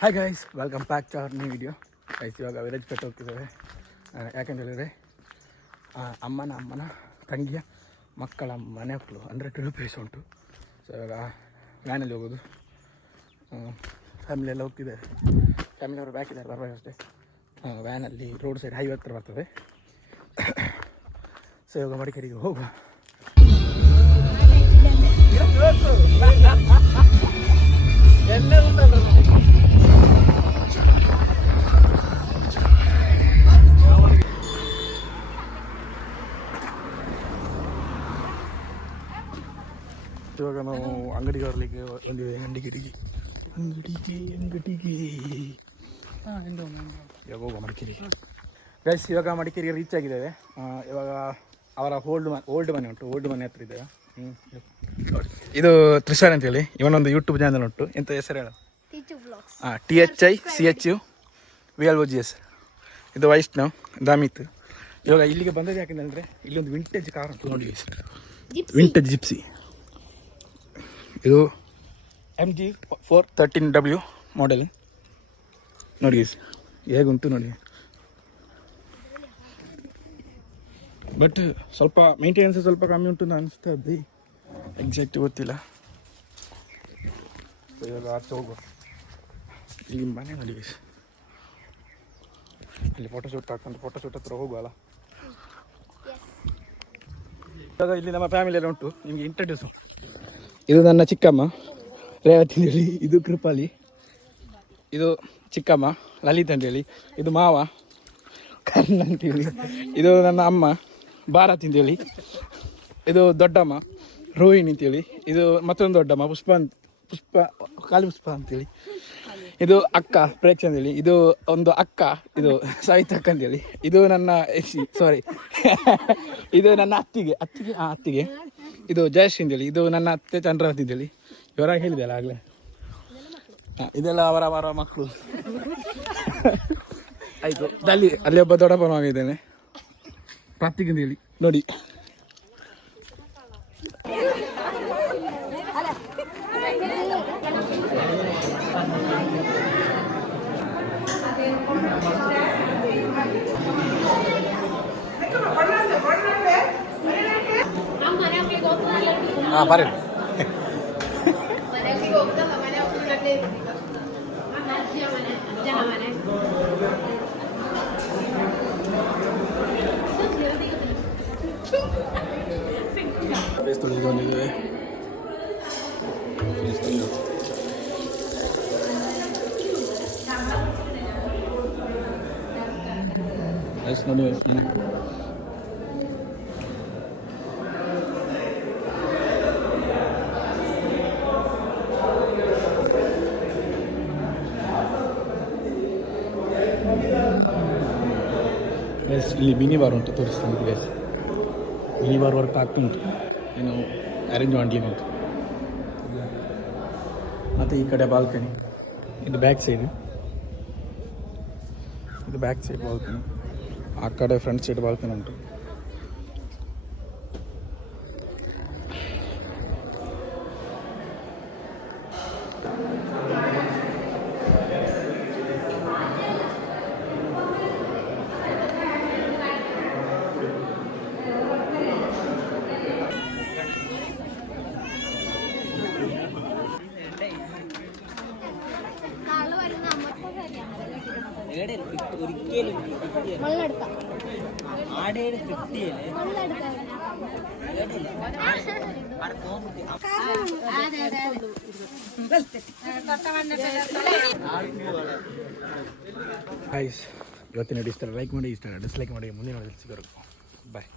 Hi guys, welcome back to our new video. Guys, ಇವಾಗ ವಿಲೇಜ್ಪೇಟೆ ಹೋಗ್ತಿದ್ದೇವೆ. ಯಾಕಂತ ಹೇಳಿದರೆ ಅಮ್ಮನ ತಂಗಿಯ ಮಕ್ಕಳ ಮನೆ ಮಕ್ಕಳು ಅಂದರೆ ಪ್ಲೇಸ್ ಉಂಟು. ಸೊ ಇವಾಗ ವ್ಯಾನಲ್ಲಿ ಹೋಗೋದು. ಫ್ಯಾಮಿಲಿ ಎಲ್ಲ ಹೋಗ್ತಿದ್ದಾರೆ. ಫ್ಯಾಮಿಲಿಯವರು ಬ್ಯಾಕ್ ಇದ್ದಾರೆ, ಬರಬೇಕು ಅಷ್ಟೇ. ವ್ಯಾನಲ್ಲಿ ರೋಡ್ ಸೈಡ್ ಹೈವೇ ಹತ್ರ ಬರ್ತದೆ. ಸೊ ಇವಾಗ ಮಡಿಕೇರಿಗೆ ಹೋಗುವ. ಇವಾಗ ನಾವು ಅಂಗಡಿಗೆ ಬರಲಿಕ್ಕೆ ಬಂದಿವೆ. ಅಂಗಡಿಗೆ ಇವಾಗ ಹೋಗುವ ಮಡಿಕೇರಿಗೆ. ಗೈಸ್, ಇವಾಗ ಮಡಿಕೇರಿಗೆ ರೀಚ್ ಆಗಿದ್ದೇವೆ. ಇವಾಗ ಅವರ ಓಲ್ಡ್ ಮನೆ ಉಂಟು, ಓಲ್ಡ್ ಮನೆ ಹತ್ರ ಇದ್ದೇವೆ. ಇದು ತ್ರಿಶಾಲ್ ಅಂತೇಳಿ, ಇವನೊಂದು ಯೂಟ್ಯೂಬ್ ಚಾನಲ್ ಉಂಟು. ಎಂತ ಹೆಸರು ಹೇಳು? THICHUVLOGS. ಇದು ವೈಷ್ಣವ್, ದಾಮಿತ್. ಇವಾಗ ಇಲ್ಲಿಗೆ ಬಂದದ್ದು ಯಾಕೆಂದರೆ ಇಲ್ಲಿ ಒಂದು ವಿಂಟೇಜ್ ಕಾರ್ ಉಂಟು ನೋಡಿ, ವಿಂಟೇಜ್ ಜಿಪ್ಸಿ. ಇದು MG413W ಮಾಡೆಲ್ ನೋಡಿ, ಹೇಗುಂಟು ನೋಡಿ. ಬಟ್ ಸ್ವಲ್ಪ ಮೇಂಟೆನೆನ್ಸ್ ಸ್ವಲ್ಪ ಕಮ್ಮಿ ಉಂಟು ಅಂತ ಅನಿಸ್ತದೆ, ಎಕ್ಸಾಕ್ಟ್ ಗೊತ್ತಿಲ್ಲ. ಇವಾಗ ಆಚೆ ಹೋಗುವ. ಇಲ್ಲಿ ಮನೆ ನೋಡಿ, ಅಲ್ಲಿ ಫೋಟೋಶೂಟ್ ಹಾಕೊಂಡು ಫೋಟೋಶೂಟ್ ಹತ್ರ ಹೋಗುವಲ್ಲ. ಇವಾಗ ಇಲ್ಲಿ ನಮ್ಮ ಫ್ಯಾಮಿಲಿಯಲ್ಲಿ ಉಂಟು. ನಿಮಗೆ ಇಂಟ್ರಡ್ಯೂಸ್, ಇದು ನನ್ನ ಚಿಕ್ಕಮ್ಮ ರೇವತಿ ಅಂತೇಳಿ, ಇದು ಕೃಪಾಲಿ, ಇದು ಚಿಕ್ಕಮ್ಮ ಲಲಿತ್ ಅಂತೇಳಿ, ಇದು ಮಾವ ಕರ್ಣ ಅಂತೇಳಿ, ಇದು ನನ್ನ ಅಮ್ಮ ಭಾರತ್ ಅಂತೇಳಿ, ಇದು ದೊಡ್ಡಮ್ಮ ರೋಹಿಣಿ ಅಂತೇಳಿ, ಇದು ಮತ್ತೊಂದು ದೊಡ್ಡಮ್ಮ ಕಾಳಿ ಪುಷ್ಪ ಅಂತೇಳಿ, ಇದು ಅಕ್ಕ ಪ್ರೇಕ್ಷ ಅಂತೇಳಿ, ಇದು ಒಂದು ಅಕ್ಕ, ಇದು ಸವಿತಕ್ಕ ಅಂತೇಳಿ, ಇದು ನನ್ನ ಇದು ನನ್ನ ಅತ್ತಿಗೆ ಇದು ಜಯಶ್ರೀ ಅಂತೇಳಿ, ಇದು ನನ್ನ ಅತ್ತೆ ಚಂದ್ರಾವತಿ ಅಂತೇಳಿ. ಇವರ ಹೇಳಿದೆ ಅಲ್ಲ ಆಗಲೇ. ಇದೆಲ್ಲ ಅವರ ಮಕ್ಕಳು. ಆಯಿತು, ಅಲ್ಲಿ ಒಬ್ಬ ದೊಡ್ಡಪ್ಪ ಮಗ ಇದ್ದೇನೆ, ಪ್ರಾರ್ಥಿಕ್ ಅಂತೇಳಿ ನೋಡಿ. ಹಾಂ, ಬರೀ ತೊಳೆದಿದ್ದೇವೆ. ನೋಡಿ, ಇಲ್ಲಿ ಮಿನಿ ಬಾರ್ ಉಂಟು, ತೋರಿಸ್ತೀನಿ ಪ್ಲೇಸ್. ಮಿನಿ ಬಾರ್ ವರ್ಕ್ ಆಗ್ತುಂಟು, ಏನು ಅರೇಂಜ್ ಮಾಡಲಿಕ್ಕೆ ಉಂಟು. ಮತ್ತು ಈ ಕಡೆ ಬಾಲ್ಕನಿ, ಇದು ಬ್ಯಾಕ್ ಸೈಡ್ ಬಾಲ್ಕನಿ. ಆ ಕಡೆ ಫ್ರಂಟ್ ಸೈಡ್ ಬಾಲ್ಕನಿ ಉಂಟು. ಗೈಸ್, ಇವತ್ತಿನ ಇಷ್ಟ ಲೈಕ್ ಮಾಡಿ, ಇಷ್ಟ ಡಿಸ್ಲೈಕ್ ಮಾಡಿ. ಮುಂದಿನ ಸಿಗೋರು ಬಾಯ್.